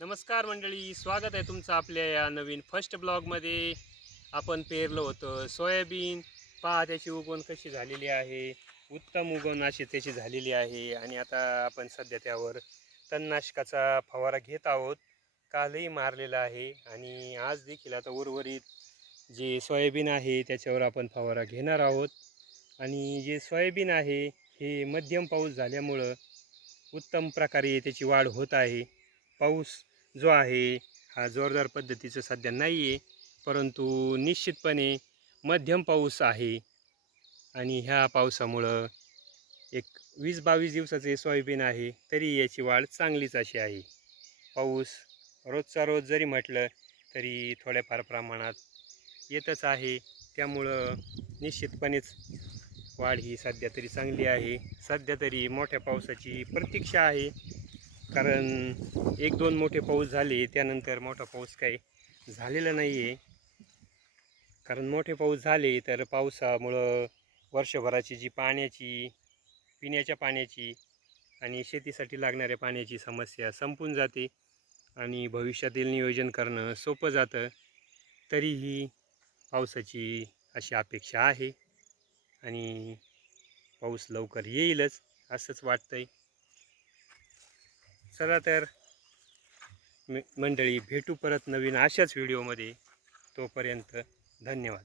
नमस्कार मंडळी, स्वागत आहे तुमचं आपल्या या नवीन फर्स्ट ब्लॉगमध्ये. आपण पेरलं होतं सोयाबीन. पहा त्याची उगवण कशी झालेली आहे. उत्तम उगवण अशी त्याची झालेली आहे. आणि आता आपण सध्या त्यावर तणनाशकाचा फवारा घेत आहोत. कालही मारलेला आहे आणि आज देखील आता उर्वरित जे सोयाबीन आहे त्याच्यावर आपण फवारा घेणार आहोत. आणि जे सोयाबीन आहे हे मध्यम पाऊस झाल्यामुळं उत्तम प्रकारे त्याची वाढ होत आहे. पाऊस जो आहे हा जोरदार पद्धतीचं सध्या नाही आहे, परंतु निश्चितपणे मध्यम पाऊस आहे. आणि ह्या पावसामुळं एक 20-22 दिवसाचे सोयाबीन आहे तरी याची वाढ चांगलीच अशी आहे. पाऊस रोजचा रोज जरी म्हटलं तरी थोड्याफार प्रमाणात येतच आहे. त्यामुळं निश्चितपणेच वाढ ही सध्या तरी चांगली आहे. सध्या तरी मोठ्या पावसाची प्रतीक्षा आहे, कारण 1-2 मोठे पाऊस झाले त्यानंतर मोठा पाऊस काही झालेला नाही आहे. कारण मोठे पाऊस झाले तर पावसामुळं वर्षभराची जी पाण्याची, पिण्याच्या पाण्याची आणि शेतीसाठी लागणाऱ्या पाण्याची समस्या संपून जाते आणि भविष्यातील नियोजन करणं सोपं जातं. तरीही पावसाची अशी अपेक्षा आहे आणि पाऊस लवकर येईलच असंच वाटतंय. चला तर मंडळी, भेटू परत नवीन अशाच व्हिडिओमध्ये. तोपर्यंत धन्यवाद.